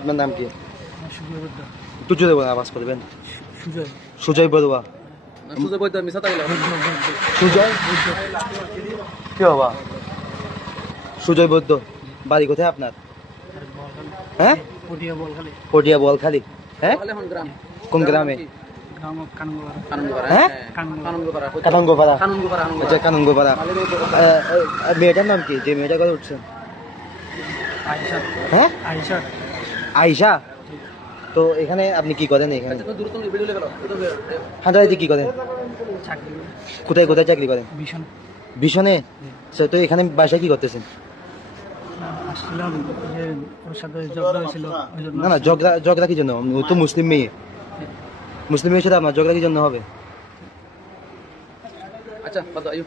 আপনার নাম কি? একটু জোরে বলে আওয়াজ করবেন। সুজয় বড়ুয়া। সুজয় কি বাবা? সুজয় বৈদ্য। বাড়ি কোথায় আপনার? হ্যাঁ, পটিয়া বলখালি। হ্যাঁ, কোন গ্রামে? হ্যাঁ, কানঙ্গপাড়া। আচ্ছা, কানঙ্গপাড়া। মেয়েটার নাম কি, যে মেয়েটা কথা উঠছেন? হ্যাঁ, আয়শা। তো এখানে আপনি কি করেন? এখানে হাঁটাইতে কি করেন? কোথায় কোথায় চাকরি করেন? ভীষণে। আচ্ছা, তো এখানে বাসায় কি করতেছেন? না না, ঝগড়া কি জন্য? ও তো মুসলিম মেয়ে। মুসলিম মেয়ের সাথে আপনার ঝগড়া কি জন্য হবে? আচ্ছা, আয়ো।